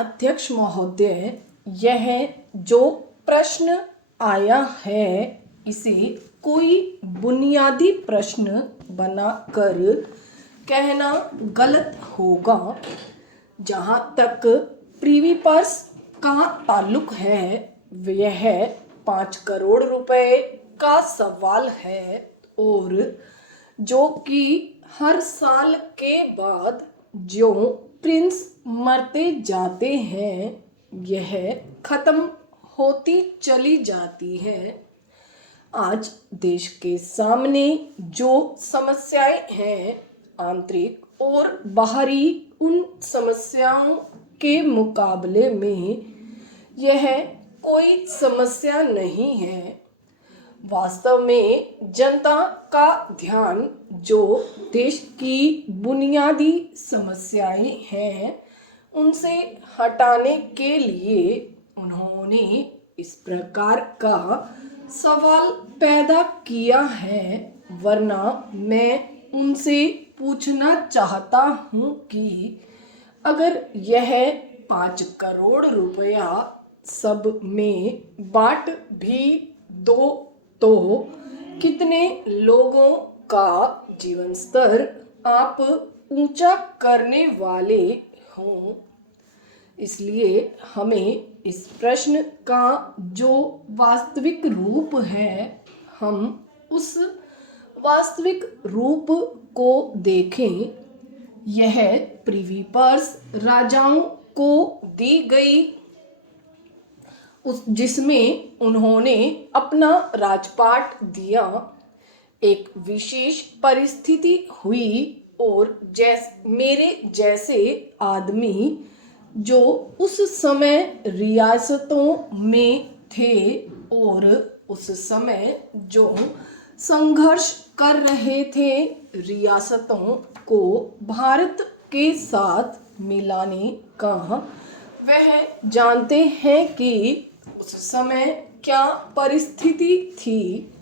अध्यक्ष महोदय, यह जो प्रश्न आया है इसे कोई बुनियादी प्रश्न बनाकर कहना गलत होगा। जहाँ तक प्रीवी पर्स का ताल्लुक है यह 5 करोड़ रुपए का सवाल है और जो कि हर साल के बाद जो प्रिंस मरते जाते हैं यह खत्म होती चली जाती है। आज देश के सामने जो समस्याएं हैं आंतरिक और बाहरी, उन समस्याओं के मुकाबले में यह कोई समस्या नहीं है। वास्तव में जनता का ध्यान जो देश की बुनियादी समस्याएं हैं उनसे हटाने के लिए उन्होंने इस प्रकार का सवाल पैदा किया है। वरना मैं उनसे पूछना चाहता हूँ कि अगर यह 5 करोड़ रुपया सब में बांट भी दो तो कितने लोगों का जीवन स्तर आप ऊंचा करने वाले हों। इसलिए हमें इस प्रश्न का जो वास्तविक रूप है हम उस वास्तविक रूप को देखें। यह प्रीवी पर्स राजाओं को दी गई जिसमें उन्होंने अपना राजपाट दिया। एक विशेष परिस्थिति हुई और मेरे जैसे आदमी जो उस समय रियासतों में थे और उस समय जो संघर्ष कर रहे थे रियासतों को भारत के साथ मिलाने का, वह जानते हैं कि उस समय क्या परिस्थिति थी।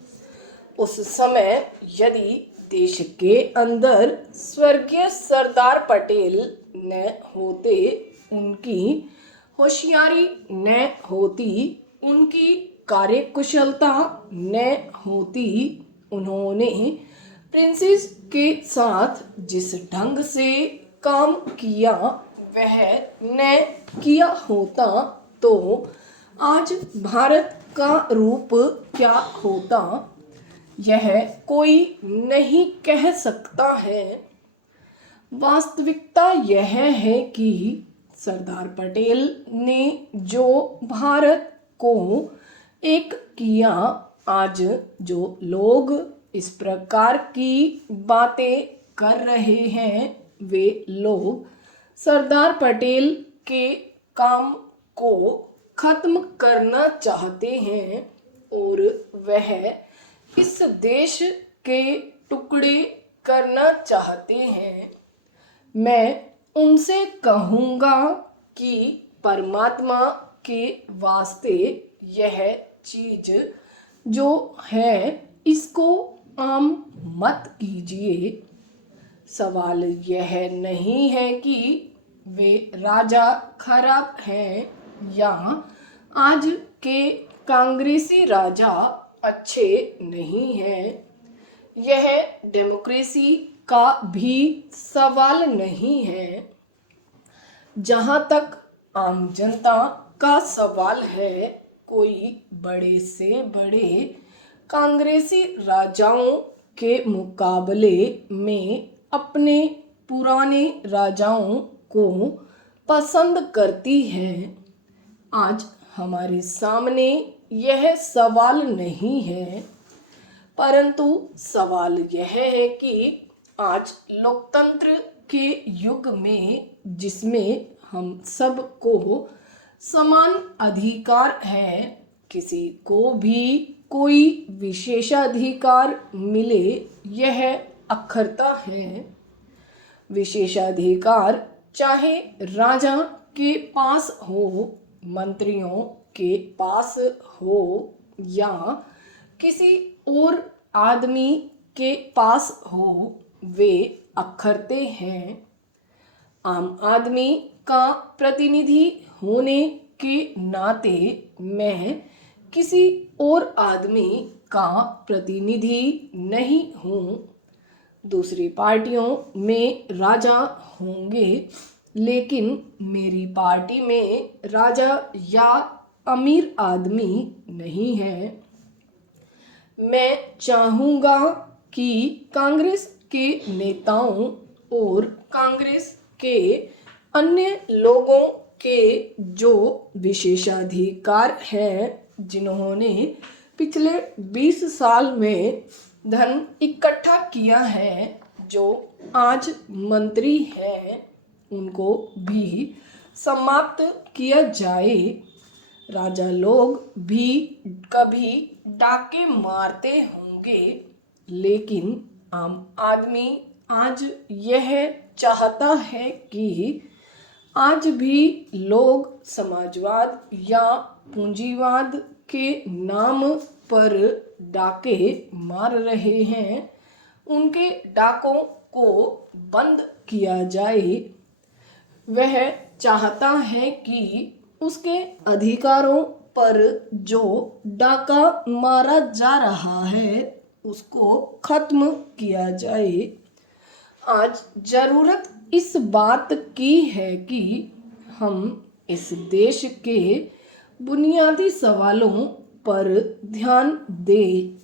उस समय यदि देश के अंदर स्वर्गीय सरदार पटेल न होते, उनकी होशियारी न होती, उनकी कार्यकुशलता न होती, उन्होंने प्रिंसेस के साथ जिस ढंग से काम किया वह न किया होता तो आज भारत का रूप क्या होता यह कोई नहीं कह सकता है। वास्तविकता यह है कि सरदार पटेल ने जो भारत को एक किया, आज जो लोग इस प्रकार की बातें कर रहे हैं वे लोग सरदार पटेल के काम को खत्म करना चाहते हैं और वह इस देश के टुकड़े करना चाहते हैं। मैं उनसे कहूँगा कि परमात्मा के वास्ते यह चीज जो है इसको आम मत कीजिए। सवाल यह नहीं है कि वे राजा खराब हैं या आज के कांग्रेसी राजा अच्छे नहीं हैं। यह डेमोक्रेसी का भी सवाल नहीं है। जहाँ तक आम जनता का सवाल है, कोई बड़े से बड़े कांग्रेसी राजाओं के मुकाबले में अपने पुराने राजाओं को पसंद करती है। आज हमारे सामने यह सवाल नहीं है, परंतु सवाल यह है कि आज लोकतंत्र के युग में जिसमें हम सब को समान अधिकार है, किसी को भी कोई विशेषाधिकार मिले यह अखरता है। विशेषाधिकार चाहे राजा के पास हो, मंत्रियों के पास हो या किसी और आदमी के पास हो, वे अखरते हैं। आम आदमी का प्रतिनिधि होने के नाते मैं किसी और आदमी का प्रतिनिधि नहीं हूँ। दूसरी पार्टियों में राजा होंगे, लेकिन मेरी पार्टी में राजा या अमीर आदमी नहीं है। मैं चाहूँगा कि कांग्रेस के नेताओं और कांग्रेस के अन्य लोगों के जो विशेषाधिकार हैं, जिन्होंने पिछले 20 साल में धन इकट्ठा किया है, जो आज मंत्री हैं, उनको भी समाप्त किया जाए। राजा लोग भी कभी डाके मारते होंगे, लेकिन आम आदमी आज यह चाहता है कि आज भी लोग समाजवाद या पूंजीवाद के नाम पर डाके मार रहे हैं, उनके डाकों को बंद किया जाए। वह चाहता है कि उसके अधिकारों पर जो डाका मारा जा रहा है, उसको खत्म किया जाए। आज जरूरत इस बात की है कि हम इस देश के बुनियादी सवालों पर ध्यान दें।